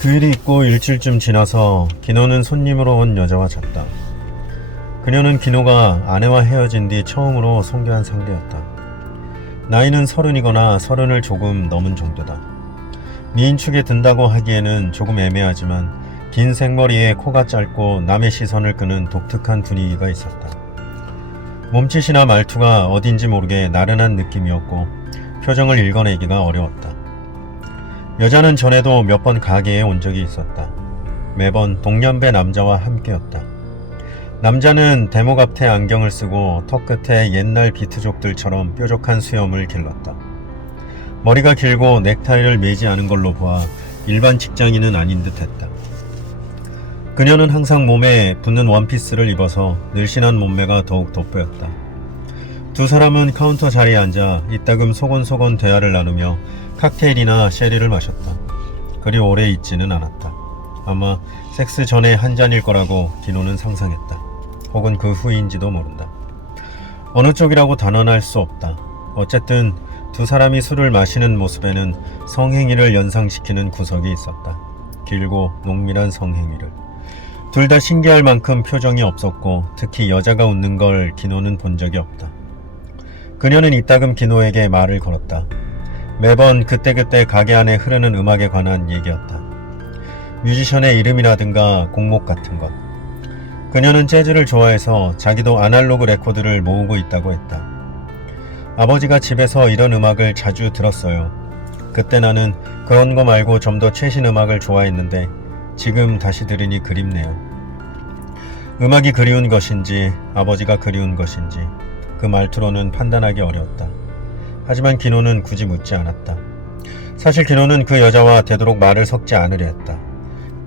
그 일이 있고 일주일쯤 지나서 기노는 손님으로 온 여자와 잤다. 그녀는 기노가 아내와 헤어진 뒤 처음으로 성교한 상대였다. 나이는 30이거나 30을 조금 넘은 정도다. 미인 축에 든다고 하기에는 조금 애매하지만 긴 생머리에 코가 짧고 남의 시선을 끄는 독특한 분위기가 있었다. 몸짓이나 말투가 어딘지 모르게 나른한 느낌이었고 표정을 읽어내기가 어려웠다. 여자는 전에도 몇 번 가게에 온 적이 있었다. 매번 동년배 남자와 함께였다. 남자는 대목앞에 안경을 쓰고 턱 끝에 옛날 비트족들처럼 뾰족한 수염을 길렀다. 머리가 길고 넥타이를 매지 않은 걸로 보아 일반 직장인은 아닌 듯했다. 그녀는 항상 몸에 붙는 원피스를 입어서 늘씬한 몸매가 더욱 돋보였다. 두 사람은 카운터 자리에 앉아 이따금 소곤소곤 대화를 나누며 칵테일이나 쉐리를 마셨다. 그리 오래 있지는 않았다. 아마 섹스 전에 한 잔일 거라고 기노는 상상했다. 혹은 그 후인지도 모른다. 어느 쪽이라고 단언할 수 없다. 어쨌든 두 사람이 술을 마시는 모습에는 성행위를 연상시키는 구석이 있었다. 길고 농밀한 성행위를. 둘 다 신기할 만큼 표정이 없었고 특히 여자가 웃는 걸 기노는 본 적이 없다. 그녀는 이따금 기노에게 말을 걸었다. 매번 그때그때 가게 안에 흐르는 음악에 관한 얘기였다. 뮤지션의 이름이라든가 곡목 같은 것. 그녀는 재즈를 좋아해서 자기도 아날로그 레코드를 모으고 있다고 했다. 아버지가 집에서 이런 음악을 자주 들었어요. 그때 나는 그런 거 말고 좀 더 최신 음악을 좋아했는데 지금 다시 들으니 그립네요. 음악이 그리운 것인지 아버지가 그리운 것인지 그 말투로는 판단하기 어려웠다. 하지만 기노는 굳이 묻지 않았다. 사실 기노는 그 여자와 되도록 말을 섞지 않으려 했다.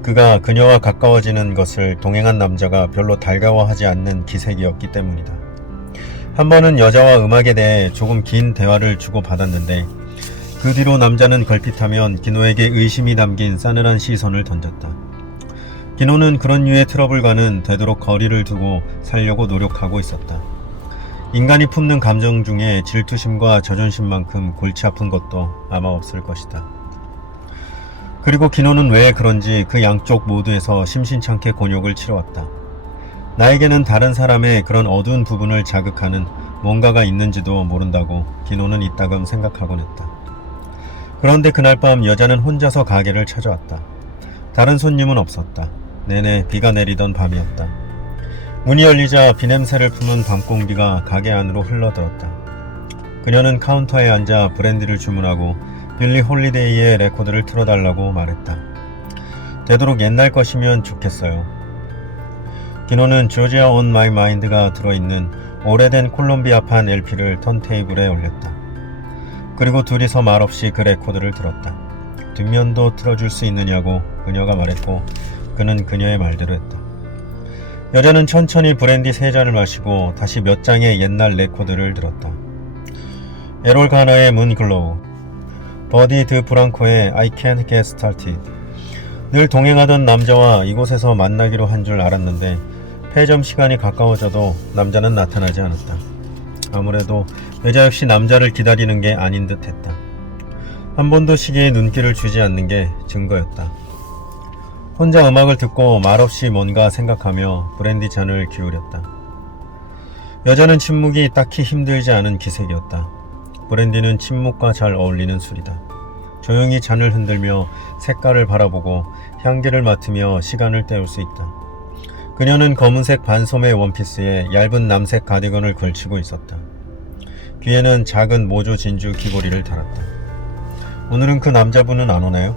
그가 그녀와 가까워지는 것을 동행한 남자가 별로 달가워하지 않는 기색이었기 때문이다. 한 번은 여자와 음악에 대해 조금 긴 대화를 주고받았는데 그 뒤로 남자는 걸핏하면 기노에게 의심이 담긴 싸늘한 시선을 던졌다. 기노는 그런 류의 트러블과는 되도록 거리를 두고 살려고 노력하고 있었다. 인간이 품는 감정 중에 질투심과 자존심만큼 골치 아픈 것도 아마 없을 것이다. 그리고 기노는 왜 그런지 그 양쪽 모두에서 심심찮게 곤욕을 치러왔다. 나에게는 다른 사람의 그런 어두운 부분을 자극하는 뭔가가 있는지도 모른다고 기노는 이따금 생각하곤 했다. 그런데 그날 밤 여자는 혼자서 가게를 찾아왔다. 다른 손님은 없었다. 내내 비가 내리던 밤이었다. 문이 열리자 비냄새를 품은 밤공기가 가게 안으로 흘러들었다. 그녀는 카운터에 앉아 브랜디를 주문하고 빌리 홀리데이의 레코드를 틀어달라고 말했다. 되도록 옛날 것이면 좋겠어요. 기노는 조지아 온 마이 마인드가 들어있는 오래된 콜롬비아판 LP를 턴테이블에 올렸다. 그리고 둘이서 말없이 그 레코드를 들었다. 뒷면도 틀어줄 수 있느냐고 그녀가 말했고 그는 그녀의 말대로 했다. 여자는 천천히 브랜디 3잔을 마시고 다시 몇 장의 옛날 레코드를 들었다. 에롤 가너의 문글로우, 버디 드 브랑코의 I Can't Get Started. 늘 동행하던 남자와 이곳에서 만나기로 한 줄 알았는데 폐점 시간이 가까워져도 남자는 나타나지 않았다. 아무래도 여자 역시 남자를 기다리는 게 아닌 듯 했다. 한 번도 시계에 눈길을 주지 않는 게 증거였다. 혼자 음악을 듣고 말없이 뭔가 생각하며 브랜디 잔을 기울였다. 여자는 침묵이 딱히 힘들지 않은 기색이었다. 브랜디는 침묵과 잘 어울리는 술이다. 조용히 잔을 흔들며 색깔을 바라보고 향기를 맡으며 시간을 때울 수 있다. 그녀는 검은색 반소매 원피스에 얇은 남색 가디건을 걸치고 있었다. 귀에는 작은 모조 진주 귀고리를 달았다. 오늘은 그 남자분은 안 오나요?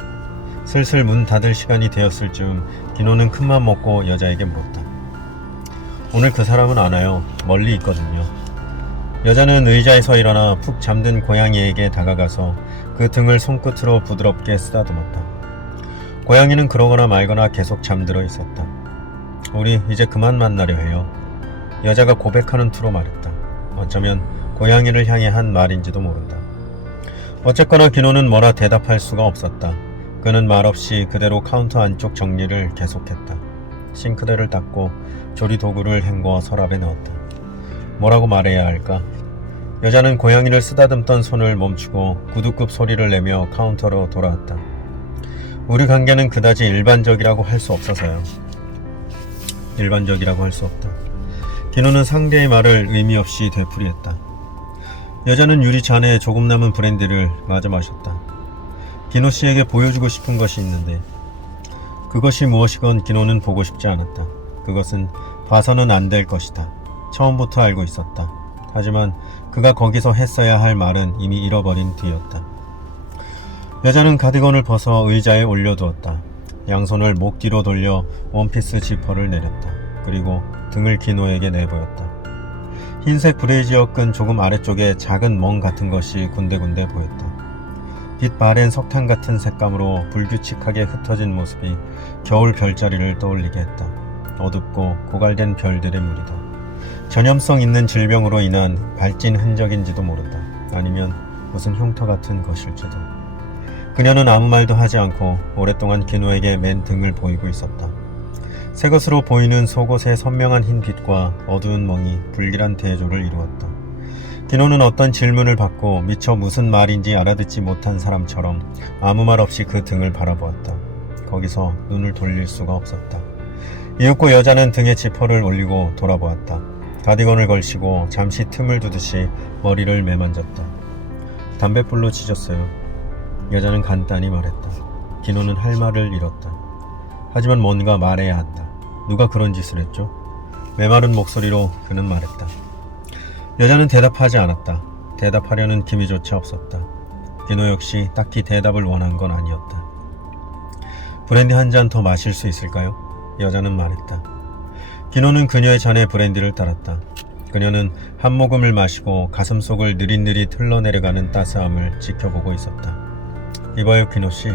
슬슬 문 닫을 시간이 되었을 즈음 기노는 큰맘 먹고 여자에게 물었다. 오늘 그 사람은 안 와요. 멀리 있거든요. 여자는 의자에서 일어나 푹 잠든 고양이에게 다가가서 그 등을 손끝으로 부드럽게 쓰다듬었다. 고양이는 그러거나 말거나 계속 잠들어 있었다. 우리 이제 그만 만나려 해요. 여자가 고백하는 투로 말했다. 어쩌면 고양이를 향해 한 말인지도 모른다. 어쨌거나 기노는 뭐라 대답할 수가 없었다. 그는 말없이 그대로 카운터 안쪽 정리를 계속했다. 싱크대를 닦고 조리 도구를 헹궈 서랍에 넣었다. 뭐라고 말해야 할까? 여자는 고양이를 쓰다듬던 손을 멈추고 구두급 소리를 내며 카운터로 돌아왔다. 우리 관계는 그다지 일반적이라고 할 수 없어서요. 일반적이라고 할 수 없다. 기노는 상대의 말을 의미 없이 되풀이했다. 여자는 유리잔에 조금 남은 브랜디를 마저 마셨다. 기노 씨에게 보여주고 싶은 것이 있는데 그것이 무엇이건 기노는 보고 싶지 않았다. 그것은 봐서는 안 될 것이다. 처음부터 알고 있었다. 하지만 그가 거기서 했어야 할 말은 이미 잃어버린 뒤였다. 여자는 가디건을 벗어 의자에 올려두었다. 양손을 목 뒤로 돌려 원피스 지퍼를 내렸다. 그리고 등을 기노에게 내보였다. 흰색 브레이지어 끈 조금 아래쪽에 작은 멍 같은 것이 군데군데 보였다. 빛 바랜 석탄 같은 색감으로 불규칙하게 흩어진 모습이 겨울 별자리를 떠올리게 했다. 어둡고 고갈된 별들의 무리다. 전염성 있는 질병으로 인한 발진 흔적인지도 모른다. 아니면 무슨 흉터 같은 것일지도. 그녀는 아무 말도 하지 않고 오랫동안 기노에게 맨 등을 보이고 있었다. 새 것으로 보이는 속옷의 선명한 흰빛과 어두운 멍이 불길한 대조를 이루었다. 기노는 어떤 질문을 받고 미처 무슨 말인지 알아듣지 못한 사람처럼 아무 말 없이 그 등을 바라보았다. 거기서 눈을 돌릴 수가 없었다. 이윽고 여자는 등에 지퍼를 올리고 돌아보았다. 가디건을 걸치고 잠시 틈을 두듯이 머리를 매만졌다. 담뱃불로 지졌어요. 여자는 간단히 말했다. 기노는 할 말을 잃었다. 하지만 뭔가 말해야 한다. 누가 그런 짓을 했죠? 메마른 목소리로 그는 말했다. 여자는 대답하지 않았다. 대답하려는 기미조차 없었다. 기노 역시 딱히 대답을 원한 건 아니었다. 브랜디 한 잔 더 마실 수 있을까요? 여자는 말했다. 기노는 그녀의 잔에 브랜디를 따랐다. 그녀는 한 모금을 마시고 가슴속을 느릿느릿 흘러내려가는 따스함을 지켜보고 있었다. 이봐요, 기노씨.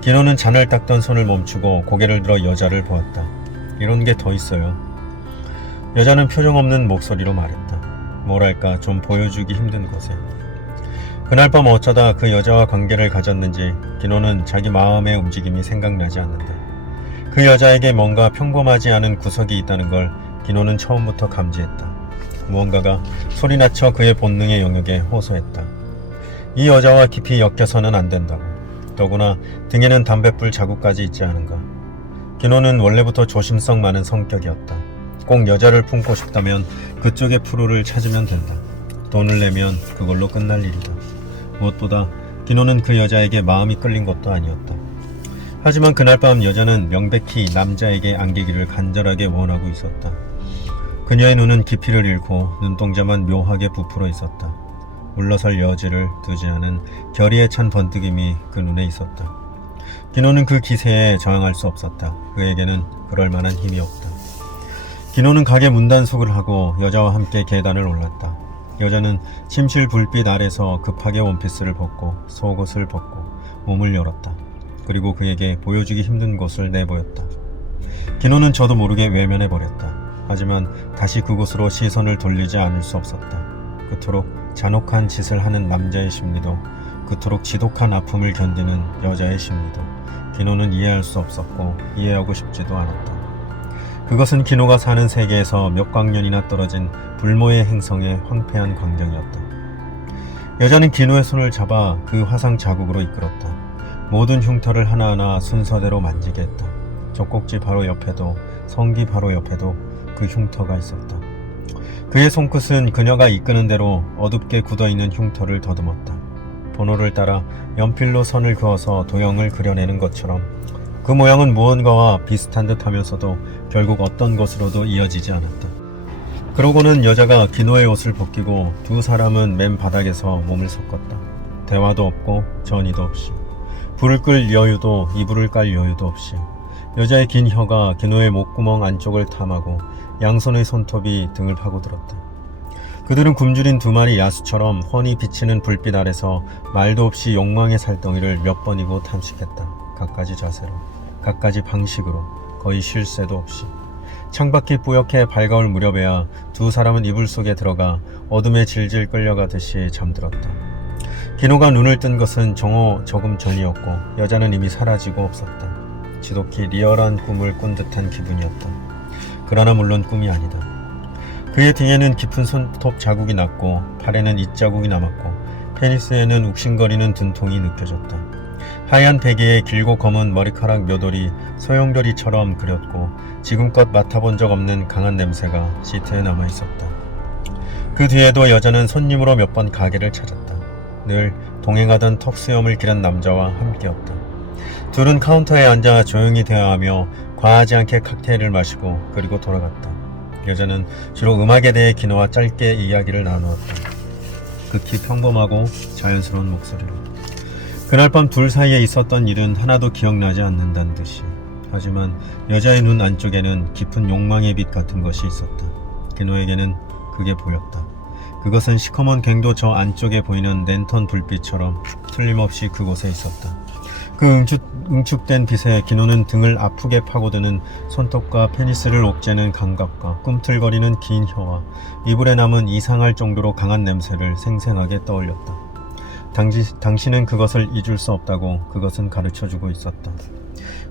기노는 잔을 닦던 손을 멈추고 고개를 들어 여자를 보았다. 이런 게 더 있어요. 여자는 표정 없는 목소리로 말했다. 뭐랄까 좀 보여주기 힘든 것에. 그날 밤 어쩌다 그 여자와 관계를 가졌는지 기노는 자기 마음의 움직임이 생각나지 않는다. 그 여자에게 뭔가 평범하지 않은 구석이 있다는 걸 기노는 처음부터 감지했다. 무언가가 소리나쳐 그의 본능의 영역에 호소했다. 이 여자와 깊이 엮여서는 안 된다고. 더구나 등에는 담뱃불 자국까지 있지 않은가. 기노는 원래부터 조심성 많은 성격이었다. 꼭 여자를 품고 싶다면 그쪽의 프로를 찾으면 된다. 돈을 내면 그걸로 끝날 일이다. 무엇보다 기노는 그 여자에게 마음이 끌린 것도 아니었다. 하지만 그날 밤 여자는 명백히 남자에게 안기기를 간절하게 원하고 있었다. 그녀의 눈은 깊이를 잃고 눈동자만 묘하게 부풀어 있었다. 물러설 여지를 두지 않은 결의에 찬 번뜩임이 그 눈에 있었다. 기노는 그 기세에 저항할 수 없었다. 그에게는 그럴 만한 힘이 없다. 기노는 가게 문단속을 하고 여자와 함께 계단을 올랐다. 여자는 침실 불빛 아래서 급하게 원피스를 벗고 속옷을 벗고 몸을 열었다. 그리고 그에게 보여주기 힘든 곳을 내보였다. 기노는 저도 모르게 외면해버렸다. 하지만 다시 그곳으로 시선을 돌리지 않을 수 없었다. 그토록 잔혹한 짓을 하는 남자의 심리도 그토록 지독한 아픔을 견디는 여자의 심리도 기노는 이해할 수 없었고 이해하고 싶지도 않았다. 그것은 기노가 사는 세계에서 몇 광년이나 떨어진 불모의 행성의 황폐한 광경이었다. 여자는 기노의 손을 잡아 그 화상 자국으로 이끌었다. 모든 흉터를 하나하나 순서대로 만지게 했다. 젖꼭지 바로 옆에도 성기 바로 옆에도 그 흉터가 있었다. 그의 손끝은 그녀가 이끄는 대로 어둡게 굳어있는 흉터를 더듬었다. 번호를 따라 연필로 선을 그어서 도형을 그려내는 것처럼 그 모양은 무언가와 비슷한 듯 하면서도 결국 어떤 것으로도 이어지지 않았다. 그러고는 여자가 기노의 옷을 벗기고 두 사람은 맨 바닥에서 몸을 섞었다. 대화도 없고 전의도 없이. 불을 끌 여유도 이불을 깔 여유도 없이. 여자의 긴 혀가 기노의 목구멍 안쪽을 탐하고 양손의 손톱이 등을 파고들었다. 그들은 굶주린 두 마리 야수처럼 훤히 비치는 불빛 아래서 말도 없이 욕망의 살덩이를 몇 번이고 탐식했다. 갖가지 자세로, 갖가지 방식으로, 거의 쉴 새도 없이. 창밖이 뿌옇게 밝아올 무렵에야 두 사람은 이불 속에 들어가 어둠에 질질 끌려가듯이 잠들었다. 기노가 눈을 뜬 것은 정오 조금 전이었고 여자는 이미 사라지고 없었다. 지독히 리얼한 꿈을 꾼 듯한 기분이었다. 그러나 물론 꿈이 아니다. 그의 등에는 깊은 손톱 자국이 났고 팔에는 잇자국이 남았고 페니스에는 욱신거리는 등통이 느껴졌다. 하얀 베개에 길고 검은 머리카락 묘돌이 소용돌이처럼 그렸고 지금껏 맡아본 적 없는 강한 냄새가 시트에 남아있었다. 그 뒤에도 여자는 손님으로 몇 번 가게를 찾았다. 늘 동행하던 턱수염을 기른 남자와 함께였다. 둘은 카운터에 앉아 조용히 대화하며 과하지 않게 칵테일을 마시고 그리고 돌아갔다. 여자는 주로 음악에 대해 기노와 짧게 이야기를 나누었다. 극히 평범하고 자연스러운 목소리로. 그날 밤 둘 사이에 있었던 일은 하나도 기억나지 않는다는 듯이. 하지만 여자의 눈 안쪽에는 깊은 욕망의 빛 같은 것이 있었다. 기노에게는 그게 보였다. 그것은 시커먼 갱도 저 안쪽에 보이는 랜턴 불빛처럼 틀림없이 그곳에 있었다. 그 응축된 빛에 기노는 등을 아프게 파고드는 손톱과 페니스를 옥죄는 감각과 꿈틀거리는 긴 혀와 이불에 남은 이상할 정도로 강한 냄새를 생생하게 떠올렸다. 당신은 그것을 잊을 수 없다고 그것은 가르쳐주고 있었다.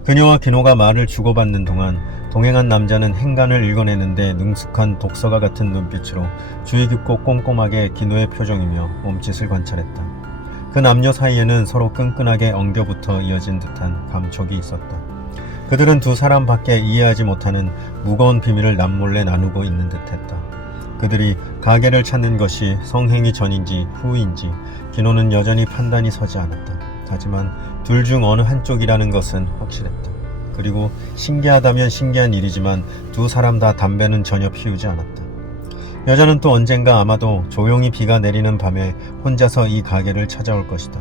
그녀와 기노가 말을 주고받는 동안 동행한 남자는 행간을 읽어내는데 능숙한 독서가 같은 눈빛으로 주의 깊고 꼼꼼하게 기노의 표정이며 몸짓을 관찰했다. 그 남녀 사이에는 서로 끈끈하게 엉겨붙어 이어진 듯한 감촉이 있었다. 그들은 두 사람밖에 이해하지 못하는 무거운 비밀을 남몰래 나누고 있는 듯했다. 그들이 가게를 찾는 것이 성행위 전인지 후인지 기노는 여전히 판단이 서지 않았다. 하지만 둘 중 어느 한쪽이라는 것은 확실했다. 그리고 신기하다면 신기한 일이지만 두 사람 다 담배는 전혀 피우지 않았다. 여자는 또 언젠가 아마도 조용히 비가 내리는 밤에 혼자서 이 가게를 찾아올 것이다.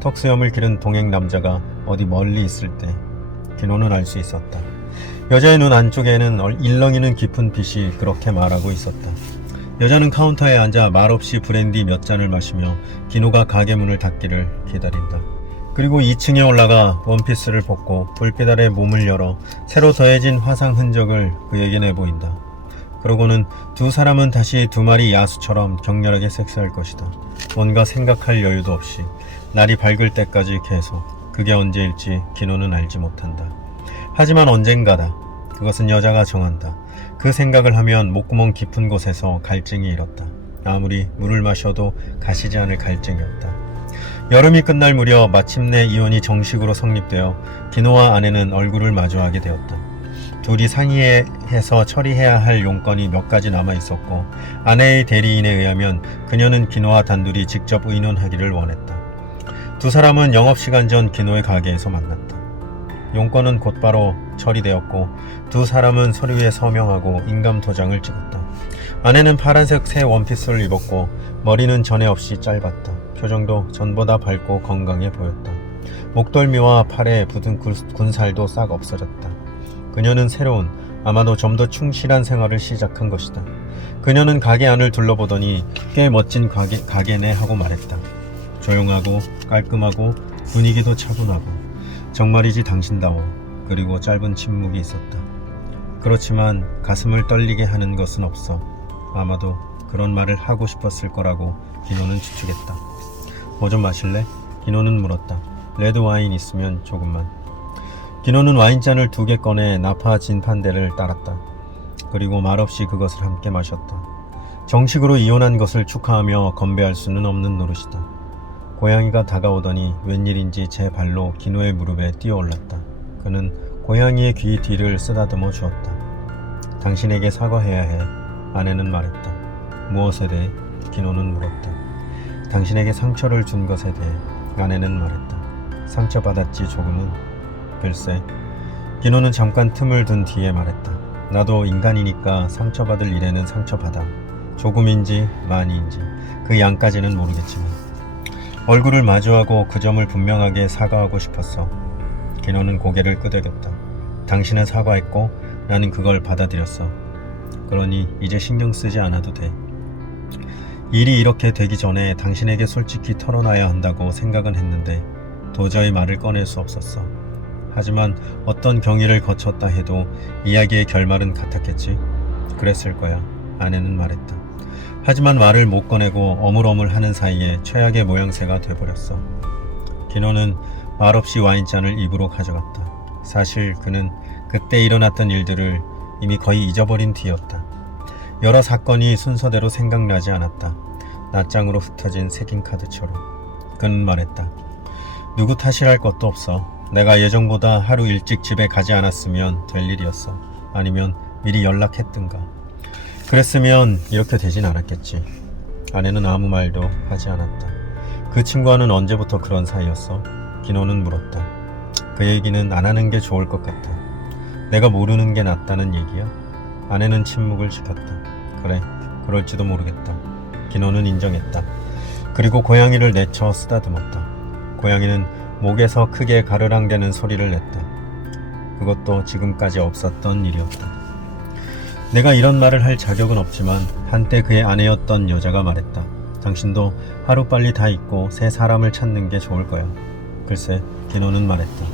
턱수염을 기른 동행 남자가 어디 멀리 있을 때 기노는 알 수 있었다. 여자의 눈 안쪽에는 일렁이는 깊은 빛이 그렇게 말하고 있었다. 여자는 카운터에 앉아 말없이 브랜디 몇 잔을 마시며 기노가 가게 문을 닫기를 기다린다. 그리고 2층에 올라가 원피스를 벗고 불빛 아래 몸을 열어 새로 더해진 화상 흔적을 그에게 내보인다. 그러고는 두 사람은 다시 두 마리 야수처럼 격렬하게 섹스할 것이다. 뭔가 생각할 여유도 없이 날이 밝을 때까지 계속. 그게 언제일지 기노는 알지 못한다. 하지만 언젠가다. 그것은 여자가 정한다. 그 생각을 하면 목구멍 깊은 곳에서 갈증이 일었다. 아무리 물을 마셔도 가시지 않을 갈증이었다. 여름이 끝날 무렵 마침내 이혼이 정식으로 성립되어 기노와 아내는 얼굴을 마주하게 되었다. 둘이 상의해서 처리해야 할 용건이 몇 가지 남아 있었고 아내의 대리인에 의하면 그녀는 기노와 단둘이 직접 의논하기를 원했다. 두 사람은 영업시간 전 기노의 가게에서 만났다. 용건은 곧바로 처리되었고 두 사람은 서류에 서명하고 인감 도장을 찍었다. 아내는 파란색 새 원피스를 입었고 머리는 전에 없이 짧았다. 표정도 전보다 밝고 건강해 보였다. 목덜미와 팔에 굳은 군살도 싹 없어졌다. 그녀는 새로운, 아마도 좀 더 충실한 생활을 시작한 것이다. 그녀는 가게 안을 둘러보더니 꽤 멋진 가게네 하고 말했다. 조용하고 깔끔하고 분위기도 차분하고 정말이지 당신다워. 그리고 짧은 침묵이 있었다. 그렇지만 가슴을 떨리게 하는 것은 없어. 아마도 그런 말을 하고 싶었을 거라고 기노는 추측했다. 뭐 좀 마실래? 기노는 물었다. 레드 와인 있으면 조금만. 기노는 와인잔을 2개 꺼내 나파 진판대를 따랐다. 그리고 말없이 그것을 함께 마셨다. 정식으로 이혼한 것을 축하하며 건배할 수는 없는 노릇이다. 고양이가 다가오더니 웬일인지 제 발로 기노의 무릎에 뛰어올랐다. 그는 고양이의 귀 뒤를 쓰다듬어 주었다. 당신에게 사과해야 해. 아내는 말했다. 무엇에 대해? 기노는 물었다. 당신에게 상처를 준 것에 대해. 아내는 말했다. 상처받았지 조금은. 글쎄. 기노는 잠깐 틈을 둔 뒤에 말했다. 나도 인간이니까 상처받을 일에는 상처받아. 조금인지 많이인지 그 양까지는 모르겠지만 얼굴을 마주하고 그 점을 분명하게 사과하고 싶었어. 기노는 고개를 끄덕였다. 당신은 사과했고 나는 그걸 받아들였어. 그러니 이제 신경 쓰지 않아도 돼. 일이 이렇게 되기 전에 당신에게 솔직히 털어놔야 한다고 생각은 했는데 도저히 말을 꺼낼 수 없었어. 하지만 어떤 경위를 거쳤다 해도 이야기의 결말은 같았겠지. 그랬을 거야. 아내는 말했다. 하지만 말을 못 꺼내고 어물어물하는 사이에 최악의 모양새가 돼버렸어. 기노는 말없이 와인잔을 입으로 가져갔다. 사실 그는 그때 일어났던 일들을 이미 거의 잊어버린 뒤였다. 여러 사건이 순서대로 생각나지 않았다. 낱장으로 흩어진 새긴 카드처럼. 그는 말했다. 누구 탓이랄 것도 없어. 내가 예정보다 하루 일찍 집에 가지 않았으면 될 일이었어. 아니면 미리 연락했든가. 그랬으면 이렇게 되진 않았겠지. 아내는 아무 말도 하지 않았다. 그 친구와는 언제부터 그런 사이였어? 기노는 물었다. 그 얘기는 안 하는 게 좋을 것 같아. 내가 모르는 게 낫다는 얘기야? 아내는 침묵을 지켰다. 그래, 그럴지도 모르겠다. 기노는 인정했다. 그리고 고양이를 내쳐 쓰다듬었다. 고양이는 목에서 크게 가르랑대는 소리를 냈다. 그것도 지금까지 없었던 일이었다. 내가 이런 말을 할 자격은 없지만 한때 그의 아내였던 여자가 말했다. 당신도 하루빨리 다 잊고 새 사람을 찾는 게 좋을 거야. 글쎄, 기노는 말했다.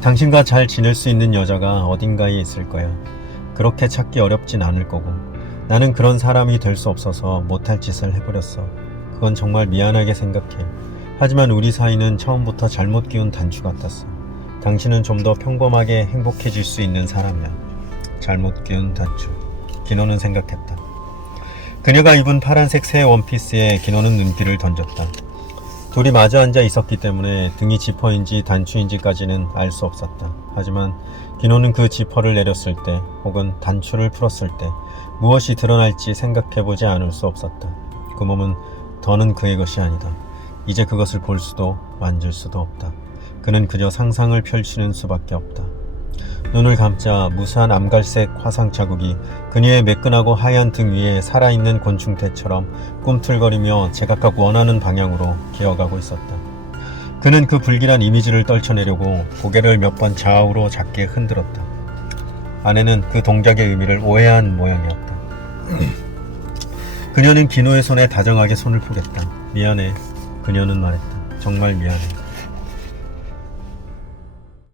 당신과 잘 지낼 수 있는 여자가 어딘가에 있을 거야. 그렇게 찾기 어렵진 않을 거고. 나는 그런 사람이 될 수 없어서 못할 짓을 해버렸어. 그건 정말 미안하게 생각해. 하지만 우리 사이는 처음부터 잘못 끼운 단추 같았어. 당신은 좀 더 평범하게 행복해질 수 있는 사람이야. 잘못 끼운 단추. 기노는 생각했다. 그녀가 입은 파란색 새 원피스에 기노는 눈길을 던졌다. 둘이 마주 앉아 있었기 때문에 등이 지퍼인지 단추인지까지는 알 수 없었다. 하지만 기노는 그 지퍼를 내렸을 때 혹은 단추를 풀었을 때 무엇이 드러날지 생각해보지 않을 수 없었다. 그 몸은 더는 그의 것이 아니다. 이제 그것을 볼 수도 만질 수도 없다. 그는 그저 상상을 펼치는 수밖에 없다. 눈을 감자 무수한 암갈색 화상 자국이 그녀의 매끈하고 하얀 등 위에 살아있는 곤충떼처럼 꿈틀거리며 제각각 원하는 방향으로 기어가고 있었다. 그는 그 불길한 이미지를 떨쳐내려고 고개를 몇 번 좌우로 작게 흔들었다. 아내는 그 동작의 의미를 오해한 모양이었다. 그녀는 기노의 손에 다정하게 손을 포겠다. 미안해. 그녀는 말했다. 정말 미안해.